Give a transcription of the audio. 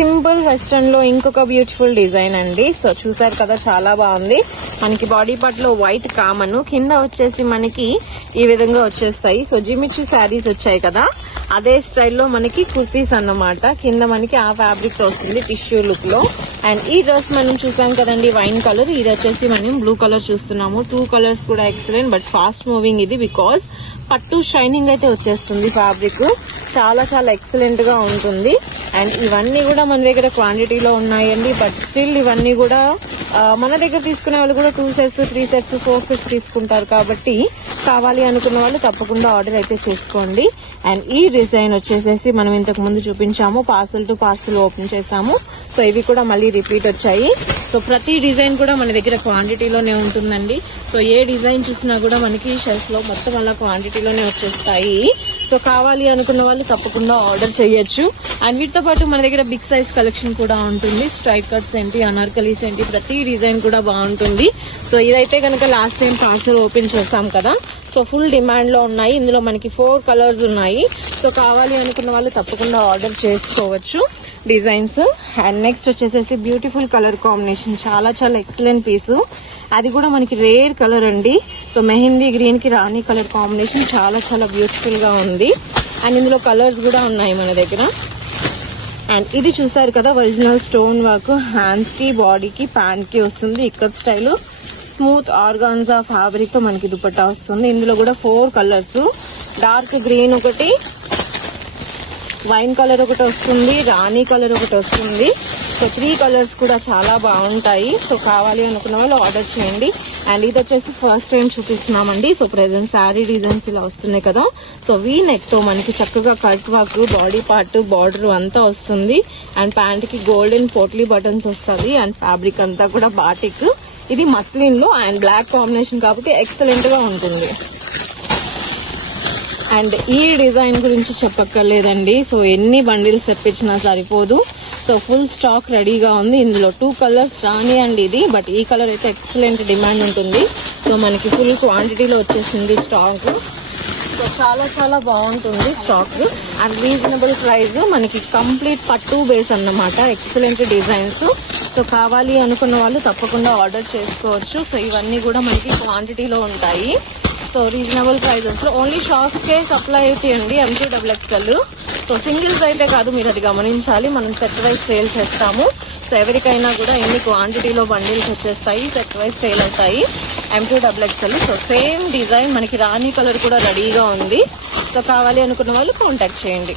Simple western లో ఇంకొక beautiful design అండి. సో చూసారు కదా, చాలా బాగుంది. మనకి బాడీ పార్ట్ లో వైట్ కామన్, కింద వచ్చేసి మనకి ఈ విధంగా వచ్చేస్తాయి. సో జిమిచు శారీస్ వచ్చాయి కదా, అదే స్టైల్లో మనకి కుర్తీస్ అన్నమాట. కింద మనకి ఆ ఫ్యాబ్రిక్ వస్తుంది టిష్యూ లుక్ లో. అండ్ ఈ డ్రెస్ మనం చూసాం కదండి, వైన్ కలర్. ఇది వచ్చేసి మనం బ్లూ కలర్ చూస్తున్నాము. 2 కలర్స్ కూడా ఎక్సలెంట్, బట్ ఫాస్ట్ మూవింగ్ ఇది. బికాస్ పట్టు షైనింగ్ అయితే వచ్చేస్తుంది ఫ్యాబ్రిక్. చాలా చాలా ఎక్సలెంట్ గా ఉంటుంది. అండ్ ఇవన్నీ కూడా మన దగ్గర క్వాంటిటీలో ఉన్నాయండి. బట్ స్టిల్ ఇవన్నీ కూడా మన దగ్గర తీసుకునే వాళ్ళు కూడా 2 sets, 3 sets, 4 sets తీసుకుంటారు. కాబట్టి కావాలి అనుకున్న వాళ్ళు తప్పకుండా ఆర్డర్ అయితే చేసుకోండి. అండ్ ఈ డిజైన్ వచ్చేసేసి మనం ఇంతకు ముందు చూపించాము, పార్సల్ టు పార్సల్ ఓపెన్ చేసాము. సో ఇవి కూడా మళ్ళీ రిపీట్ వచ్చాయి. సో ప్రతి డిజైన్ కూడా మన దగ్గర క్వాంటిటీలోనే ఉంటుందండి. సో ఏ డిజైన్ చూసినా కూడా మనకి షెల్ఫ్ లో మొత్తం అలా క్వాంటిటీలోనే వచ్చేస్తాయి. సో కావాలి అనుకున్న వాళ్ళు తప్పకుండా ఆర్డర్ చేయొచ్చు. అండ్ వీటితో పాటు మన దగ్గర బిగ్ సైజ్ కలెక్షన్ కూడా ఉంటుంది. స్ట్రైక్ కట్స్ ఏంటి, అనార్కలీస్ ఏంటి, ప్రతి డిజైన్ కూడా బాగుంటుంది. సో ఇదైతే కనుక లాస్ట్ టైం పార్సల్ ఓపెన్ చేసాం కదా, సో ఫుల్ డిమాండ్ లో ఉన్నాయి. ఇందులో మనకి 4 కలర్స్ ఉన్నాయి. సో కావాలి అనుకున్న వాళ్ళు తప్పకుండా ఆర్డర్ చేసుకోవచ్చు డిజైన్స్. అండ్ నెక్స్ట్ వచ్చేసేసి బ్యూటిఫుల్ కలర్ కాంబినేషన్, చాలా చాలా ఎక్సలెంట్ పీస్. అది కూడా మనకి రేర్ కలర్ అండి. సో మెహందీ గ్రీన్ కి రాణి కలర్ కాంబినేషన్ చాలా చాలా బ్యూటిఫుల్ గా ఉంది. అండ్ ఇందులో కలర్స్ కూడా ఉన్నాయి మన దగ్గర. అండ్ ఇది చూసారు కదా, ఒరిజినల్ స్టోన్ వర్క్, హ్యాండ్స్ కి, బాడీకి, ప్యాంట్ కి వస్తుంది. Ikat style, smooth organza fabric తో మనకి దుపట్టా వస్తుంది. ఇందులో కూడా 4 కలర్స్, డార్క్ గ్రీన్ ఒకటి, వైన్ కలర్ ఒకటి వస్తుంది, రాణి కలర్ ఒకటి వస్తుంది. సో 3 కలర్స్ కూడా చాలా బాగుంటాయి. సో కావాలి అనుకున్న వాళ్ళు ఆర్డర్ చేయండి. అండ్ ఇది వచ్చేసి ఫస్ట్ టైం చూపిస్తున్నామండి. సో ప్రెజెంట్ శారీ డిజైన్స్ ఇలా వస్తున్నాయి కదా. సో వీ నెక్ తో మనకి చక్కగా cut work, body part, border అంతా వస్తుంది. అండ్ ప్యాంట్ కి గోల్డెన్ పోట్లీ బటన్స్ వస్తుంది. అండ్ ఫ్యాబ్రిక్ అంతా కూడా బాటిక్. ఇది మస్లిన్ లో అండ్ బ్లాక్ కాంబినేషన్ కాబట్టి ఎక్సలెంట్ గా ఉంటుంది. అండ్ ఈ డిజైన్ గురించి చెప్పక్కర్లేదండి. సో ఎన్ని బండిల్స్ తెప్పించినా సరిపోదు. సో ఫుల్ స్టాక్ రెడీగా ఉంది. ఇందులో 2 కలర్స్ రాని అండి ఇది, బట్ ఈ కలర్ అయితే ఎక్సలెంట్ డిమాండ్ ఉంటుంది. సో మనకి ఫుల్ క్వాంటిటీలో వచ్చేసింది స్టాక్. సో చాలా చాలా బాగుంటుంది స్టాక్. అండ్ రీజనబుల్ ప్రైస్, మనకి కంప్లీట్ పట్టు బేస్ అన్నమాట. Excellent designs. సో కావాలి అనుకున్న వాళ్ళు తప్పకుండా ఆర్డర్ చేసుకోవచ్చు. సో ఇవన్నీ కూడా మనకి క్వాంటిటీలో ఉంటాయి. సో రీజనబుల్ ప్రైజెస్ లో ఓన్లీ షాప్స్ కే సప్లై అవుతాయండి M2XXL. సో సింగిల్స్ అయితే కాదు, మీరు అది గమనించాలి. మనం సెట్ వైజ్ సేల్ చేస్తాము. సో ఎవరికైనా కూడా ఎన్ని క్వాంటిటీలో బండిల్స్ వచ్చేస్తాయి, సెట్ వైజ్ సేల్ అవుతాయి M2XXL. సో సేమ్ డిజైన్ మనకి రాణి కలర్ కూడా రెడీగా ఉంది. సో కావాలి అనుకున్న వాళ్ళు కాంటాక్ట్ చేయండి.